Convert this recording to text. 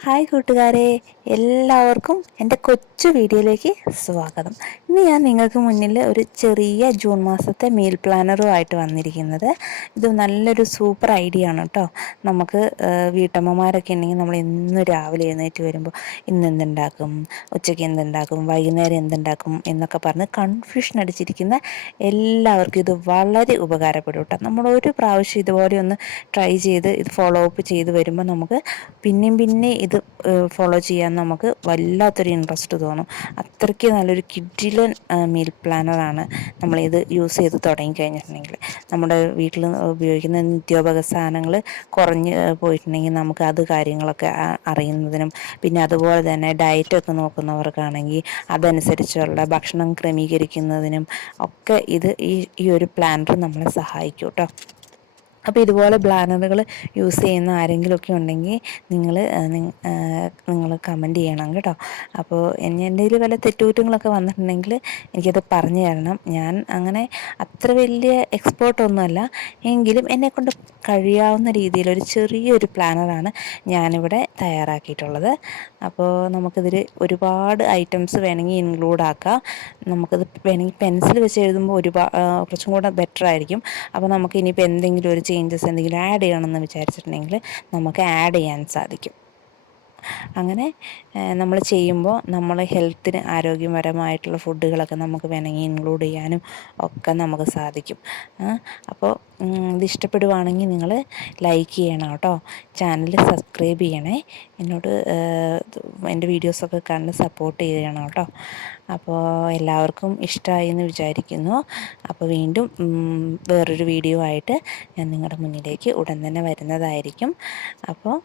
Hi കൂട്ടുകാരെ എല്ലാവർക്കും എന്റെ കൊച്ചു വീഡിയോയിലേക്ക് സ്വാഗതം. ഇന്ന് ഞാൻ നിങ്ങൾക്ക് മുന്നിൽ ഒരു ചെറിയ ജൂൺ മാസത്തെ മീൽ പ്ലാനറുമായിട്ട് വന്നിരിക്കുന്നത്. ഇത് നല്ലൊരു സൂപ്പർ ഐഡിയ ആണ് കേട്ടോ. നമുക്ക് വീട്ടമ്മമാരൊക്കെ ഉണ്ടെങ്കിൽ നമ്മൾ ഇന്ന് രാവിലെ എഴുന്നേറ്റ് വരുമ്പോൾ ഇന്ന് എന്തുണ്ടാക്കും ഉച്ചയ്ക്ക് എന്തുണ്ടാക്കും വൈകുന്നേരം എന്തുണ്ടാക്കും എന്നൊക്കെ പറഞ്ഞ് കൺഫ്യൂഷൻ അടിച്ചിരിക്കുന്ന എല്ലാവർക്കും ഇത് വളരെ ഉപകാരപ്പെടും കേട്ടോ. നമ്മൾ ഒരു പ്രാവശ്യം ഇതുപോലെ ഒന്ന് ട്രൈ ചെയ്ത് ഇത് ഫോളോ അപ്പ് ചെയ്ത് വരുമ്പോൾ നമുക്ക് പിന്നെയും പിന്നെ ഇത് ഫോളോ ചെയ്യാൻ നമുക്ക് വല്ലാത്തൊരു ഇൻട്രസ്റ്റ് തോന്നും. അത്രയ്ക്ക് നല്ലൊരു കിഡിലൻ മീൽ പ്ലാനറാണ് നമ്മളിത് യൂസ് ചെയ്ത് തുടങ്ങിക്കഴിഞ്ഞിട്ടുണ്ടെങ്കിൽ. നമ്മുടെ വീട്ടിൽ ഉപയോഗിക്കുന്ന നിത്യോപക സാധനങ്ങൾ കുറഞ്ഞ് പോയിട്ടുണ്ടെങ്കിൽ നമുക്ക് അത് കാര്യങ്ങളൊക്കെ അറിയുന്നതിനും പിന്നെ അതുപോലെ തന്നെ ഡയറ്റൊക്കെ നോക്കുന്നവർക്കാണെങ്കിൽ അതനുസരിച്ചുള്ള ഭക്ഷണം ക്രമീകരിക്കുന്നതിനും ഒക്കെ ഇത് ഈ ഈ ഒരു പ്ലാനർ നമ്മളെ സഹായിക്കും കേട്ടോ അപ്പോൾ ഇതുപോലെ ബ്ലാനറുകൾ യൂസ് ചെയ്യുന്ന ആരെങ്കിലുമൊക്കെ ഉണ്ടെങ്കിൽ നിങ്ങൾ നിങ്ങൾ കമന്റ് ചെയ്യണം കേട്ടോ. അപ്പോൾ എന്റെ കയ്യിൽ വല്ല തെറ്റുകുറ്റങ്ങളൊക്കെ വന്നിട്ടുണ്ടെങ്കിൽ എനിക്കത് പറഞ്ഞു തരണം. ഞാൻ അങ്ങനെ അത്ര വലിയ എക്സ്പേർട്ടൊന്നുമല്ല എങ്കിലും എന്നെക്കൊണ്ട് കഴിയാവുന്ന രീതിയിൽ ഒരു ചെറിയൊരു പ്ലാനറാണ് ഞാനിവിടെ തയ്യാറാക്കിയിട്ടുള്ളത്. അപ്പോൾ നമുക്കിതിൽ ഒരുപാട് ഐറ്റംസ് വേണമെങ്കിൽ ഇൻക്ലൂഡ് ആക്കാം. നമുക്കിത് വേണമെങ്കിൽ പെൻസിൽ വെച്ച് എഴുതുമ്പോൾ ഒരുപാട് കുറച്ചും കൂടെ ബെറ്റർ ആയിരിക്കും. അപ്പോൾ നമുക്ക് ഇനിയിപ്പോൾ എന്തെങ്കിലും ഒരു ചേഞ്ചസ് എന്തെങ്കിലും ആഡ് ചെയ്യണമെന്ന് വിചാരിച്ചിട്ടുണ്ടെങ്കിൽ നമുക്ക് ആഡ് ചെയ്യാൻ സാധിക്കും. അങ്ങനെ നമ്മൾ ചെയ്യുമ്പോൾ നമ്മൾ ഹെൽത്തിന് ആരോഗ്യപരമായിട്ടുള്ള ഫുഡുകളൊക്കെ നമുക്ക് വേണമെങ്കിൽ ഇൻക്ലൂഡ് ചെയ്യാനും ഒക്കെ നമുക്ക് സാധിക്കും. അപ്പോൾ ഇത് ഇഷ്ടപ്പെടുവാണെങ്കിൽ നിങ്ങൾ ലൈക്ക് ചെയ്യണം കേട്ടോ. ചാനൽ സബ്സ്ക്രൈബ് ചെയ്യണേ. എന്നോട് എന്റെ വീഡിയോസൊക്കെ കണ്ട് സപ്പോർട്ട് ചെയ്യണം കേട്ടോ. അപ്പോൾ എല്ലാവർക്കും ഇഷ്ടമായി എന്ന് വിചാരിക്കുന്നു. അപ്പോൾ വീണ്ടും വേറൊരു വീഡിയോ ആയിട്ട് ഞാൻ നിങ്ങളുടെ മുന്നിലേക്ക് ഉടൻ തന്നെ വരുന്നതായിരിക്കും. അപ്പോൾ